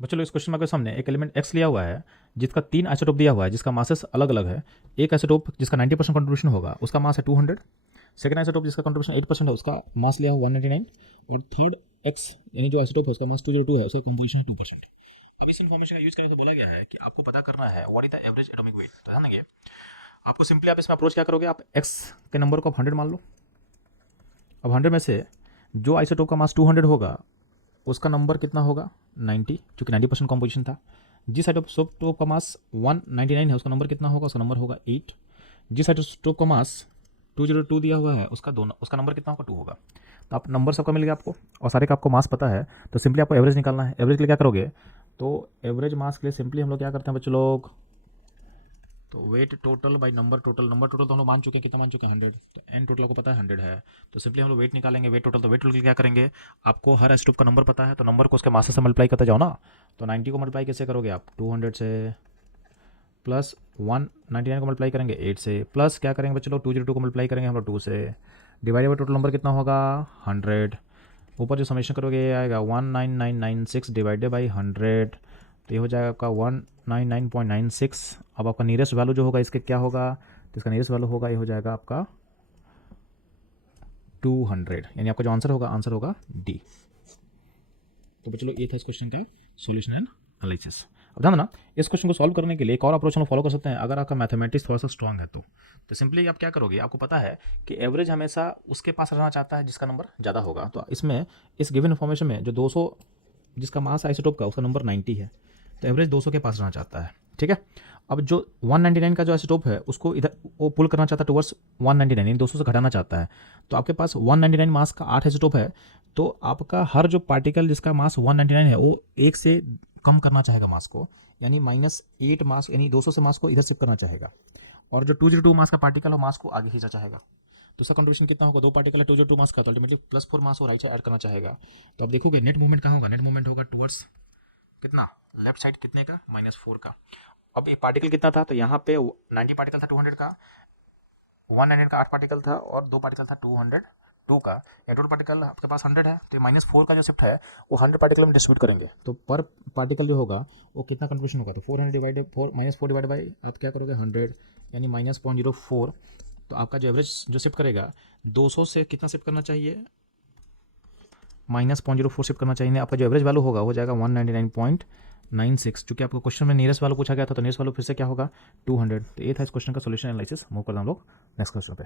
बच्चों इस क्वेश्चन में आपके सामने एक एलिमेंट एक्स लिया हुआ है जिसका 3 आइसोटोप दिया हुआ है जिसका मासेस अलग अलग है। एक आइसोटोप जिसका 90% कंट्रीब्यूशन होगा उसका मास है 200। सेकंड आइसोटोप जिसका कंट्रीब्यूशन 8% है उसका मास लिया हुआ 199। और थर्ड एक्स यानी जो आइसोटोप है उसका मास 202 है, उसका कंपोजिशन है 2%। अब इस इन्फॉर्मेशन का यूज करके तो बोला गया है कि आपको पता करना है what is the average atomic weight. तो ध्यान देंगे, आपको सिंपली आप इसमें अप्रोच क्या करोगे, आप एक्स के नंबर को आप 100 मान लो। अब 100 में से जो आइसोटोप का मास 200 होगा उसका नंबर कितना होगा 90, क्योंकि 90% कॉम्पोजिशन था। जिस आइसोटोप का मास 199 है उसका नंबर कितना होगा, उसका नंबर होगा 8। जिस आइसोटोप का मास 202 दिया हुआ है उसका नंबर कितना होगा 2 होगा। तो आप नंबर सबका मिल गया आपको और सारे का आपको मास पता है। तो सिंपली आपको एवरेज निकालना है। एवरेज के लिए क्या करोगे, तो एवरेज मास के लिए सिंपली हम लोग क्या करते हैं बच्चों लोग, तो wait total by number total. Number total तो हम लोग मान चुके हैं, कितना मान चुके हैं 100। तो एन टोटल को पता है 100 है। तो सिंपली हम लोग वेट निकालेंगे, वेट टोटल। तो वेट टोटल क्या करेंगे, आपको हर एस्टूप का नंबर पता है तो नंबर को उसके मास से मल्टीप्लाई करते जाओ ना। तो 90 को मल्टीप्लाई कैसे करोगे आप, 200 से, प्लस 199 को मल्टीप्लाई करेंगे 8 से, प्लस क्या करेंगे बच्चों लोग 202 को मल्टीप्लाई करेंगे हम लोग 2 से, डिवाइडेड बाई टोटल नंबर कितना होगा 100। ऊपर जो समेशन करोगे ये आएगा 19996 डिवाइडेड बाई 100। तो ये हो जाएगा आपका 199.96। अब आपका नियरेस्ट वैल्यू जो होगा इसके क्या होगा, तो इसका नियरेस्ट वैल्यू होगा, ये हो जाएगा आपका 200। यानी आपका जो आंसर होगा डी। तो बच्चों लोग ये था इस क्वेश्चन का सॉल्यूशन एंड एनालिसिस। अब ध्यान देना, इस क्वेश्चन को सॉल्व करने के लिए एक और अप्रोच हम फॉलो कर सकते हैं अगर आपका मैथमेटिक्स थोड़ा सा स्ट्रांग है तो सिंपली आप क्या करोगे, आपको पता है कि एवरेज हमेशा उसके पास रहना चाहता है जिसका नंबर ज़्यादा होगा। तो इसमें इस गिवन इन्फॉर्मेशन में जो 200 जिसका मास आइसोटोप का उसका नंबर 90 है, तो एवरेज 200 के पास रहना चाहता है। ठीक है, अब जो 199 का जो आइसोटोप है उसको इधर वो पुल करना चाहता है टुवर्ड्स 199, यानी 200 से घटाना चाहता है। तो आपके पास 199 मास का 8 आइसोटोप है, तो आपका हर जो पार्टिकल जिसका मास 199 है वो एक से कम करना चाहेगा मास को, यानी -8 मास, यानी 200 से मास को इधर शिफ्ट करना चाहेगा। और जो 202 मास का पार्टिकल है मास को आगे खींचा चाहेगा। तो उसका कंट्रीब्यूशन कितना होगा, दो पार्टिकल है 202 मास का, तो अल्टीमेटली +4 मास और राइट साइड ऐड करना चाहेगा। तो अब देखोगे नेट मूवमेंट कहाँ होगा, नेट मूवमेंट होगा टुवर्ड्स कितना, लेफ्ट साइड कितने का, -4 का। अब ये पार्टिकल कितना था, तो यहाँ पे 90 पार्टिकल था 200 का, 199 का 8 पार्टिकल था और 2 पार्टिकल था 202 का। ये टोटल पार्टिकल आपके पास 100 है, तो -4 का जो शिफ्ट है वो 100 पार्टिकल में डिस्ट्रीब्यूट करेंगे। तो पर पार्टिकल जो होगा वो कितना कंट्रीब्यूशन होगा, तो 400 डिवाइडेड 4 -4 डिवाइड बाई आप क्या करोगे 100, यानी -0.04। तो आपका जो एवरेज जो शिफ्ट करेगा 200 से कितना शिफ्ट करना चाहिए, -0.04 शिफ्ट करना चाहिए। आपका जो एवरेज वैल्यू होगा हो जाएगा 199.96। चूंकि आपको क्वेश्चन में नियरेस्ट वैल्यू पूछा गया था तो नियरेस्ट वैल्यू फिर से क्या होगा 200। तो ये था इस क्वेश्चन का सॉल्यूशन एनालिसिस। मूव कर हम लोग नेक्स्ट क्वेश्चन पे।